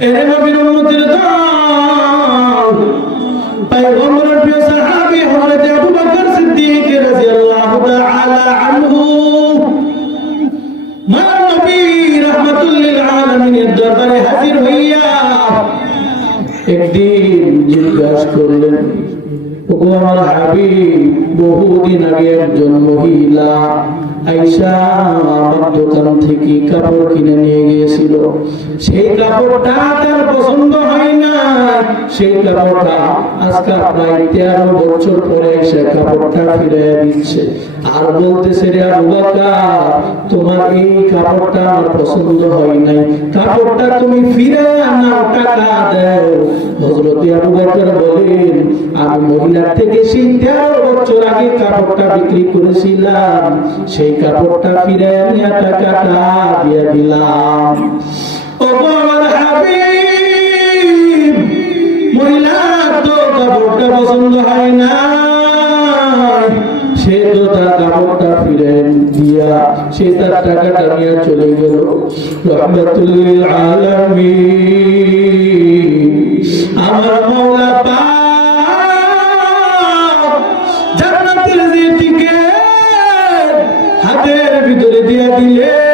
এরে নবীর উম্মতের দল। পয়গম্বরের প্রিয় সাহাবী হযরত আবু বকর সিদ্দিক রাদিয়াল্লাহু জিজ্ঞাসা করলেন বহুদিন আগে একজন মহিলা আইসা আমার দোকান থেকে কাপড় কিনে নিয়ে গিয়েছিল। সেই কাপড়টা তার পছন্দ হয় না। সেই কাপড়টা আজকে তেরো বছর পরে এসে কাপড়টা ফিরে দিচ্ছে। আর বলতেছে তোমার এই কাপড়টা আমার পছন্দ হয় নাই। কাপড়টা তুমি ফিরে টাকা বলেন, আমি থেকে সেই তেরো বছর আগে কাপড়টা বিক্রি করেছিলাম। সেই কাপড়টা ফিরে আনিয়া টাকাটা দিয়ে দিলাম। পছন্দ হয় না। সে তো তার কাপড়টা ফিরে দিয়া, সে তার টাকাটা নিয়ে চলে গেল। আলামিন। আমার মৌলা টিকেট হাতের ভিতরে দিয়ে দিলে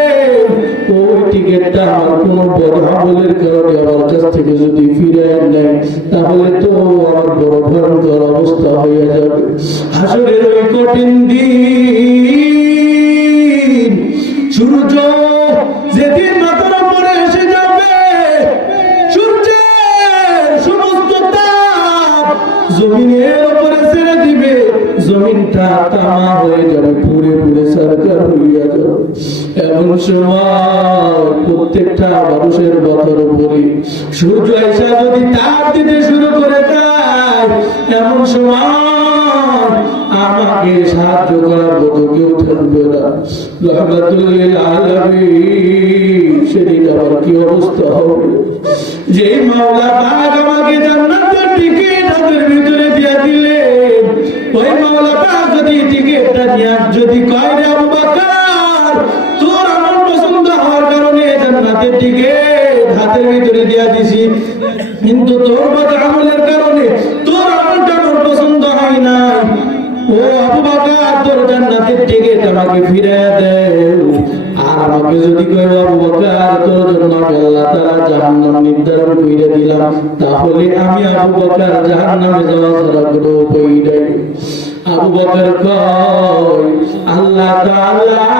টিকেটটা আমার কোন আমলের কারণে আমার কাছ থেকে যদি ফিরে নেয় তাহলে তো আমার বড় ভয়ঙ্কর অবস্থা হয়ে যাবে। হাসরের ওই কঠিন দিন, সূর্য হইয়া যাবে এমন সময় প্রত্যেকটা মানুষের মাথার উপরে সূর্য এসে যদি তাপ দিতে শুরু করে এমন সময় আমাকে সাহায্য করার মতো কেউ থাকবে না। টিকিট ভিতরে দিয়ে ওই মাওলা পাক যদি টিকিটটা নিয়ে, যদি কয় রে তোর আমার পছন্দ হওয়ার কারণে জান্নাতের টিকিট হাতের ভিতরে দিয়ে দিছি। কিন্তু তোর মতো আমলের কারণে তোর আমলটা আমার পছন্দ হয় না ও আবু বকর, তোর জান্নাতের টিকিট আমাকে ফিরে দে। আর আমাকে যদি কেউ আবু বকর, তোর জন্য আল্লাহ তাআলা জাহান্নাম নির্ধারণ করে দিলাম, তাহলে আমি আবু বকর জাহান্নামে যাওয়া ছাড়া কোনো উপায় নাই। আবু বকর কয়, আল্লাহ তাআলা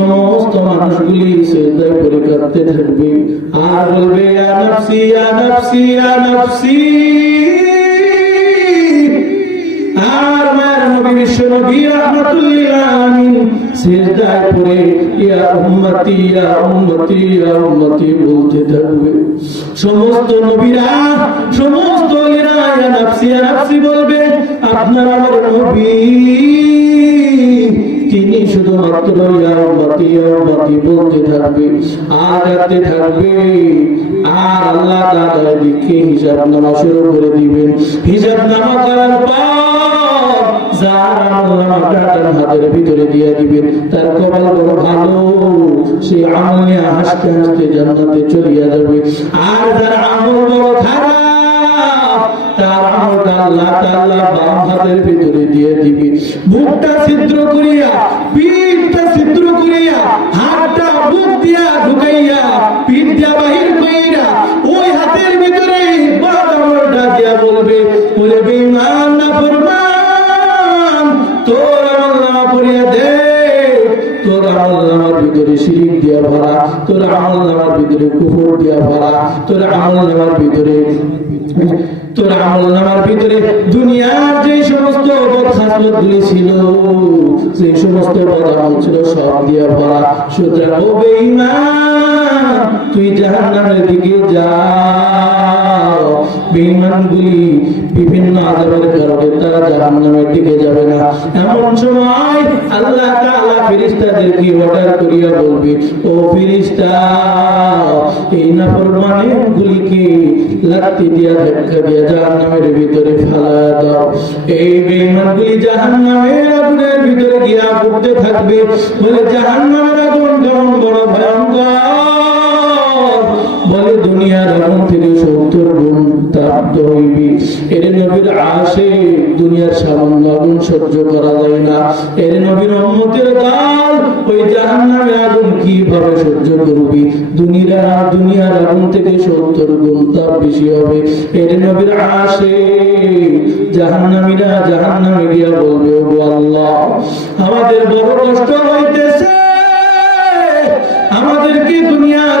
সমস্ত মানুষগুলি সেজদায় পড়ে কাঁদতে থাকবে। আর বলবে আর মায়ের নবী বিশ্ব নবী সিজদায় ইয়া উম্মতি ইয়া উম্মতি ইয়া উম্মতি, বলতে থাকবে। সমস্ত নবীরা, সমস্ত ইয়া ইয়া বলবে, আপনার আমার নবী। তিনি শুধুমাত্র ইয়া হাতের ভিতরে দিয়ে দিবেন। তার কপাল ভালো সে আমল হাসতে হাসতে জান্নাতে চলিয়া যাবে আর যার আমল তার ভিতরে দিয়ে দিবে বুকটা ছিদ্র করিয়া, পিঠটা ছিদ্র করিয়া হাতটা বুক দিয়া ঢুকাইয়া, পিঠ দিয়া বাহির কইরা ওই হাতের ভিতরে বাদ ডাকিয়া দিয়া বলবে বলে বেঈমান না ফরমান তোর আল্লাহ পড়িয়া দে, তোর আল্লাহর ভিতরে শিরিক দিয়া ভরা, তোর নামার ভিতরে কুকুর দিয়া ভরা তোর আমল নামার ভিতরে। তোর আমল নামার ভিতরে দুনিয়ার যে সমস্ত বদখাসলত ছিল, যে সমস্ত বদামল ছিল, সব দিয়া ভরা সুতরাং ও বেঈমান, তুই জাহান্নামের দিকে যা। বেঈমানগুলি বিভিন্ন তারা জাহান্নামের দিকে যাবে না। এমন সময় আল্লাহ তাআলা ফেরেশতাদেরকে অর্ডার করিয়া বলবে, ও ফেরেশতা, এই নাফরমানগুলিকে দিয়া ধাক্কা দিয়া জাহান্নামের ভিতরে ফেলা দাও। এই জাহান্নামের আগুনের ভিতরে গিয়া পড়তে থাকবে। বলে জাহান্নামের আগুন কেমন বড় ভয়ঙ্কর! বলে, দুনিয়ার আগুন থেকে এর নবীর আসে দুনিয়ার সহ্য করা যায় না। এর নবীর ওই জাহান্নামে আগুন কীভাবে সহ্য করবি? দুনিয়ার দুনিয়ার আগুন থেকে সত্তর গুণ বেশি হবে। এর নবীর আসে জাহান্নামীরা জাহান্নামে গিয়া বলবে ও আল্লাহ, আমাদের বড় কষ্ট হইতেছে। আমাদেরকে দুনিয়ার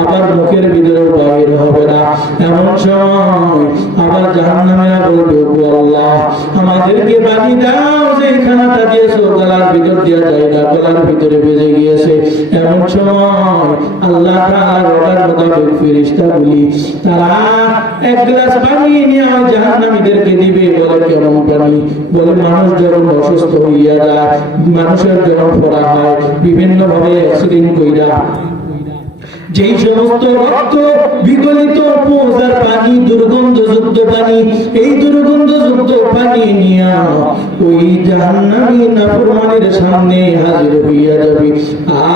আবার মুখের ভিতরে বাইর হবে না। এমন সময় আবার জাহান্নামীরা বলবে ও আল্লাহ, আমাদেরকে বাকি দাও যে খানাটা দিয়েছ গলার ভিতর দেওয়া যায় না গলার ভিতরে বেজে গিয়েছে। এমন সময় আল্লাহ তারা এক গ্লাস পানি নিয়ে ওই জাহান্নামীদেরকে দিবে। বলে, কেমন পানি? বলে, মানুষ যখন অসুস্থ হইয়া যায়, মানুষের যখন পড়া হয় বিভিন্ন ভাবে কইরা যেই সমস্ত রক্ত বিগলিত পোজার পানি দুর্গন্ধযুক্ত পানি এই দুর্গন্ধযুক্ত পানি ওই জাহান্নামী নাফরমানের সামনে হাজির হইয়া যাবে।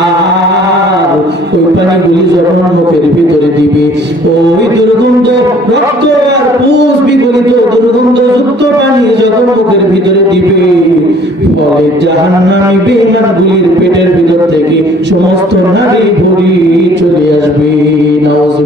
আর ওই পানিগুলি যখন মুখের ভিতরে দিবে, ওই দুর্গন্ধ রক্ত আর পোজ বিগলিত দুর্গন্ধযুক্ত পানি যখন মুখের ভিতরে দিবে, ফলে জাহান্নামী বেঈমানগুলির পেটের ভিতর থেকে সমস্ত নারী ভরি চলে আসবে। নাউজ